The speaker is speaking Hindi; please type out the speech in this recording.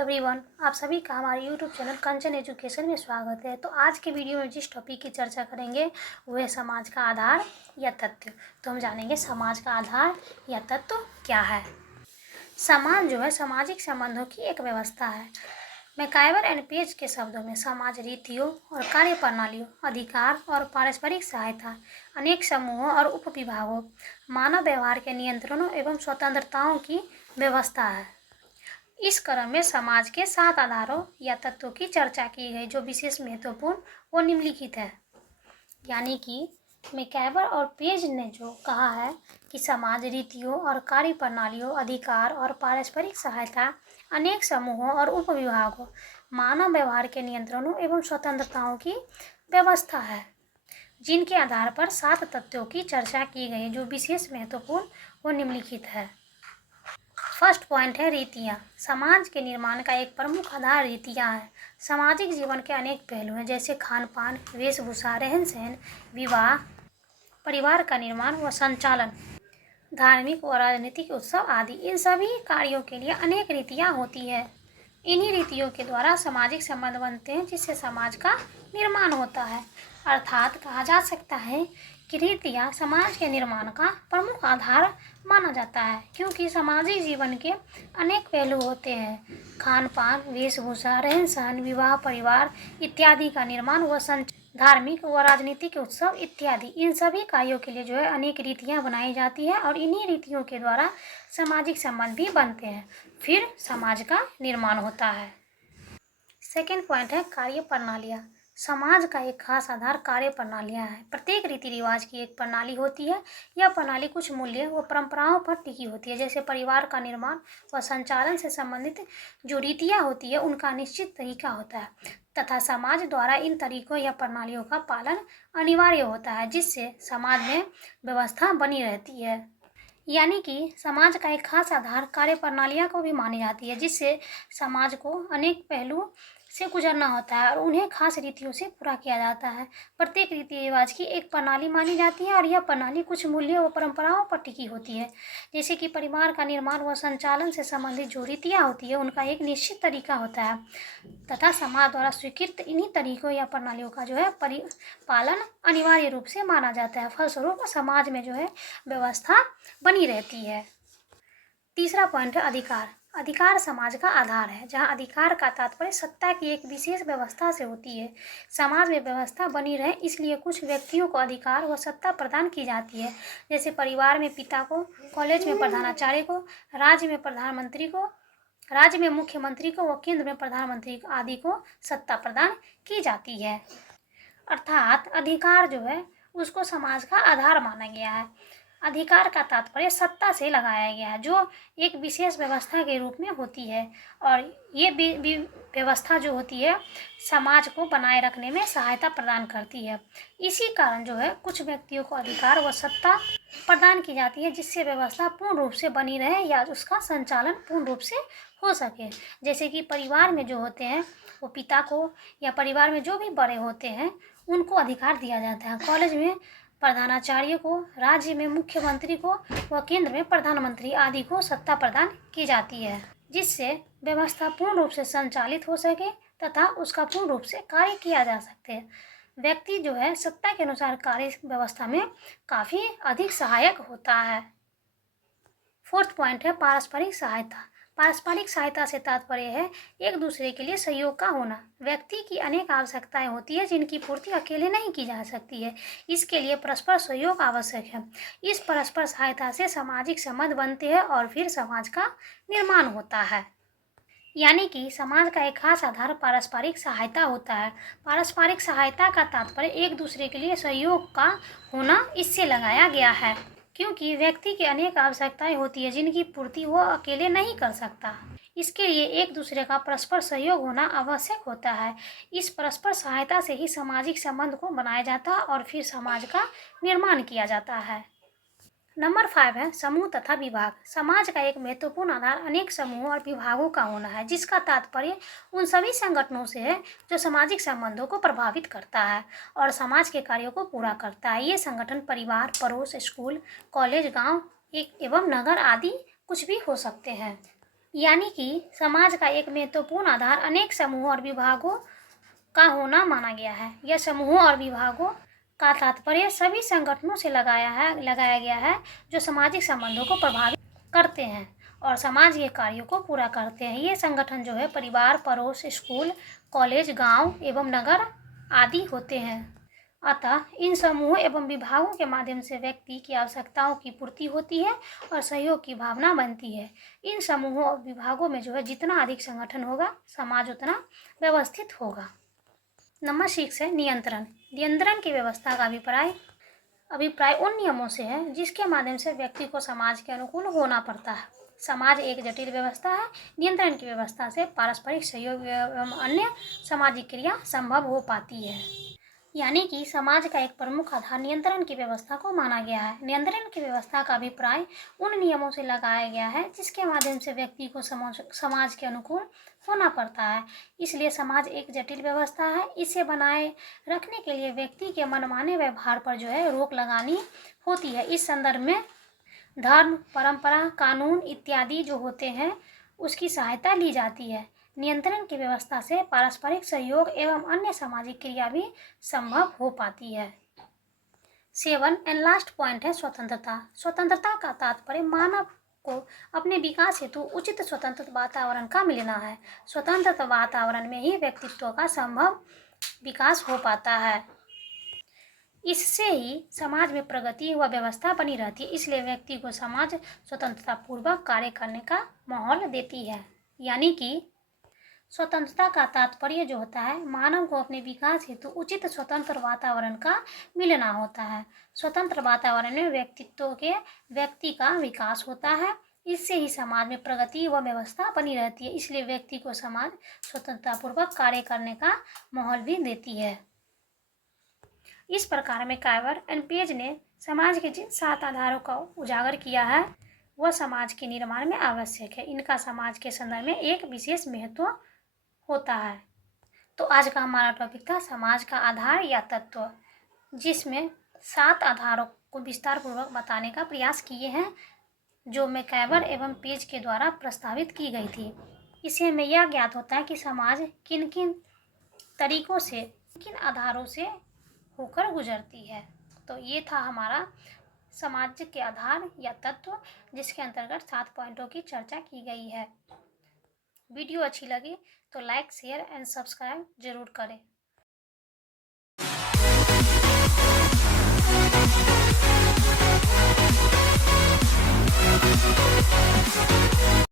एवरीवन, आप सभी का हमारे यूट्यूब चैनल कंचन एजुकेशन में स्वागत है। तो आज के वीडियो में जिस टॉपिक की चर्चा करेंगे वो है समाज का आधार या तत्व। तो हम जानेंगे समाज का आधार या तत्व क्या है। समाज जो है सामाजिक संबंधों की एक व्यवस्था है। मैकाइवर एंड पेज के शब्दों में समाज रीतियों और कार्य प्रणालियों, अधिकार और पारस्परिक सहायता, अनेक समूहों और उपविभागों, मानव व्यवहार के नियंत्रणों एवं स्वतंत्रताओं की व्यवस्था है। इस क्रम में समाज के 7 आधारों या तत्वों की चर्चा की गई जो विशेष महत्वपूर्ण और निम्नलिखित है। यानी कि मैकाइवर और पेज ने जो कहा है कि समाज रीतियों और कार्य प्रणालियों, अधिकार और पारस्परिक सहायता, अनेक समूहों और उपविभागों, मानव व्यवहार के नियंत्रणों एवं स्वतंत्रताओं की व्यवस्था है, जिनके आधार पर 7 तत्वों की चर्चा की गई जो विशेष महत्वपूर्ण और निम्नलिखित है। फर्स्ट पॉइंट है रीतियाँ। समाज के निर्माण का एक प्रमुख आधार रीतियाँ है। सामाजिक जीवन के अनेक पहलू हैं जैसे खान पान, वेशभूषा, रहन सहन, विवाह, परिवार का निर्माण व संचालन, धार्मिक व राजनीतिक उत्सव आदि। इन सभी कार्यों के लिए अनेक रीतियाँ होती है। इन्हीं रीतियों के द्वारा सामाजिक संबंध बनते हैं जिससे समाज का निर्माण होता है। अर्थात कहा जा सकता है कि रीतियाँ समाज के निर्माण का प्रमुख आधार माना जाता है, क्योंकि सामाजिक जीवन के अनेक पहलू होते हैं। खान पान, वेशभूषा, रहन सहन, विवाह, परिवार इत्यादि का निर्माण व धार्मिक व राजनीतिक उत्सव इत्यादि। इन सभी कार्यों के लिए जो है अनेक रीतियाँ बनाई जाती है और इन्हीं रीतियों के द्वारा सामाजिक संबंध भी बनते हैं, फिर समाज का निर्माण होता है। सेकेंड पॉइंट है कार्य प्रणालियाँ। समाज का एक खास आधार कार्य प्रणालियाँ हैं। प्रत्येक रीति रिवाज की एक प्रणाली होती है। यह प्रणाली कुछ मूल्य व परंपराओं पर टिकी होती है, जैसे परिवार का निर्माण व संचालन से संबंधित जो रीतियाँ होती है उनका निश्चित तरीका होता है तथा समाज द्वारा इन तरीकों या प्रणालियों का पालन अनिवार्य होता है, जिससे समाज में व्यवस्था बनी रहती है। यानी कि समाज का एक खास आधार कार्य प्रणालियाँ को भी मानी जाती है, जिससे समाज को अनेक पहलू से गुजरना होता है और उन्हें खास रीतियों से पूरा किया जाता है। प्रत्येक रीति रिवाज की एक प्रणाली मानी जाती है और यह प्रणाली कुछ मूल्य व परंपराओं पर टिकी होती है, जैसे कि परिवार का निर्माण व संचालन से संबंधित जो रीतियाँ होती है उनका एक निश्चित तरीका होता है तथा समाज द्वारा स्वीकृत इन्हीं तरीकों या प्रणालियों का जो है पालन अनिवार्य रूप से माना जाता है। फलस्वरूप समाज में जो है व्यवस्था बनी रहती है। तीसरा पॉइंट है अधिकार। अधिकार समाज का आधार है, जहाँ अधिकार का तात्पर्य सत्ता की एक विशेष व्यवस्था से होती है। समाज में व्यवस्था बनी रहे इसलिए कुछ व्यक्तियों को अधिकार व सत्ता प्रदान की जाती है, जैसे परिवार में पिता को, कॉलेज में प्रधानाचार्य को, राज्य में प्रधानमंत्री को, राज्य में मुख्यमंत्री को व केंद्र में प्रधानमंत्री आदि को सत्ता प्रदान की जाती है। अर्थात अधिकार जो है उसको समाज का आधार माना गया है। अधिकार का तात्पर्य सत्ता से लगाया गया है, जो एक विशेष व्यवस्था के रूप में होती है और ये व्यवस्था जो होती है समाज को बनाए रखने में सहायता प्रदान करती है। इसी कारण जो है कुछ व्यक्तियों को अधिकार व सत्ता प्रदान की जाती है, जिससे व्यवस्था पूर्ण रूप से बनी रहे या उसका संचालन पूर्ण रूप से हो सके। जैसे कि परिवार में जो होते हैं वो पिता को या परिवार में जो भी बड़े होते हैं उनको अधिकार दिया जाता है। कॉलेज में प्रधानाचार्य को, राज्य में मुख्यमंत्री को व केंद्र में प्रधानमंत्री आदि को सत्ता प्रदान की जाती है, जिससे व्यवस्था पूर्ण रूप से संचालित हो सके तथा उसका पूर्ण रूप से कार्य किया जा सके। व्यक्ति जो है सत्ता के अनुसार कार्य व्यवस्था में काफ़ी अधिक सहायक होता है। फोर्थ पॉइंट है पारस्परिक सहायता। पारस्परिक सहायता से तात्पर्य है एक दूसरे के लिए सहयोग का होना। व्यक्ति की अनेक आवश्यकताएं होती है जिनकी पूर्ति अकेले नहीं की जा सकती है, इसके लिए परस्पर सहयोग आवश्यक है। इस परस्पर सहायता से सामाजिक संबंध बनते हैं और फिर समाज का निर्माण होता है। यानी कि समाज का एक खास आधार पारस्परिक सहायता होता है। पारस्परिक सहायता का तात्पर्य एक दूसरे के लिए सहयोग का होना इससे लगाया गया है, क्योंकि व्यक्ति की अनेक आवश्यकताएं होती है जिनकी पूर्ति वो अकेले नहीं कर सकता। इसके लिए एक दूसरे का परस्पर सहयोग होना आवश्यक होता है। इस परस्पर सहायता से ही सामाजिक संबंध को बनाया जाता है और फिर समाज का निर्माण किया जाता है। नंबर 5 है समूह तथा विभाग। समाज का एक महत्वपूर्ण आधार अनेक समूहों और विभागों का होना है, जिसका तात्पर्य उन सभी संगठनों से है जो सामाजिक संबंधों को प्रभावित करता है और समाज के कार्यों को पूरा करता है। ये संगठन परिवार, पड़ोस, स्कूल, कॉलेज, गांव एवं नगर आदि कुछ भी हो सकते हैं। यानी कि समाज का एक महत्वपूर्ण आधार अनेक समूहों और विभागों का होना माना गया है। यह समूहों और विभागों का तात्पर्य सभी संगठनों से लगाया गया है जो सामाजिक संबंधों को प्रभावित करते हैं और समाज के कार्यों को पूरा करते हैं। ये संगठन जो है परिवार, पड़ोस, स्कूल, कॉलेज, गांव एवं नगर आदि होते हैं। अतः इन समूहों एवं विभागों के माध्यम से व्यक्ति की आवश्यकताओं की पूर्ति होती है और सहयोग की भावना बनती है। इन समूहों और विभागों में जो है जितना अधिक संगठन होगा, समाज उतना व्यवस्थित होगा। नंबर 6 है नियंत्रण। नियंत्रण की व्यवस्था का अभिप्राय उन नियमों से है जिसके माध्यम से व्यक्ति को समाज के अनुकूल होना पड़ता है। समाज एक जटिल व्यवस्था है। नियंत्रण की व्यवस्था से पारस्परिक सहयोग एवं अन्य सामाजिक क्रिया संभव हो पाती है। यानी कि समाज का एक प्रमुख आधार नियंत्रण की व्यवस्था को माना गया है। नियंत्रण की व्यवस्था का अभिप्राय उन नियमों से लगाया गया है जिसके माध्यम से व्यक्ति को समाज के अनुकूल होना पड़ता है। इसलिए समाज एक जटिल व्यवस्था है। इसे बनाए रखने के लिए व्यक्ति के मनमाने व्यवहार पर जो है रोक लगानी होती है। इस संदर्भ में धर्म, परंपरा, कानून इत्यादि जो होते हैं उसकी सहायता ली जाती है। नियंत्रण की व्यवस्था से पारस्परिक सहयोग एवं अन्य सामाजिक क्रिया भी संभव हो पाती है। 7 एंड लास्ट पॉइंट है स्वतंत्रता। स्वतंत्रता का तात्पर्य मानव को अपने विकास हेतु उचित स्वतंत्र वातावरण का मिलना है। स्वतंत्र वातावरण में ही व्यक्तित्व का संभव विकास हो पाता है। इससे ही समाज में प्रगति व व्यवस्था बनी रहती है। इसलिए व्यक्ति को समाज स्वतंत्रता पूर्वक कार्य करने का माहौल देती है। यानी कि स्वतंत्रता का तात्पर्य जो होता है मानव को अपने विकास हेतु उचित स्वतंत्र वातावरण का मिलना होता है। स्वतंत्र वातावरण में व्यक्ति का विकास होता है। इससे ही समाज में प्रगति व व्यवस्था बनी रहती है। इसलिए व्यक्ति को समाज स्वतंत्रता पूर्वक कार्य करने का माहौल भी देती है। इस प्रकार में काइवर एंड पेज ने समाज के जिन 7 आधारों का उजागर किया है वह समाज के निर्माण में आवश्यक है। इनका समाज के संदर्भ में एक विशेष महत्व होता है। तो आज का हमारा टॉपिक था समाज का आधार या तत्व, जिसमें 7 आधारों को विस्तार पूर्वक बताने का प्रयास किए हैं जो मैकइवर एवं पेज के द्वारा प्रस्तावित की गई थी। इससे हमें यह ज्ञात होता है कि समाज किन किन तरीकों से, किन आधारों से होकर गुजरती है। तो ये था हमारा समाज के आधार या तत्व, जिसके अंतर्गत 7 पॉइंटों की चर्चा की गई है। वीडियो अच्छी लगी तो लाइक, शेयर एंड सब्सक्राइब जरूर करें।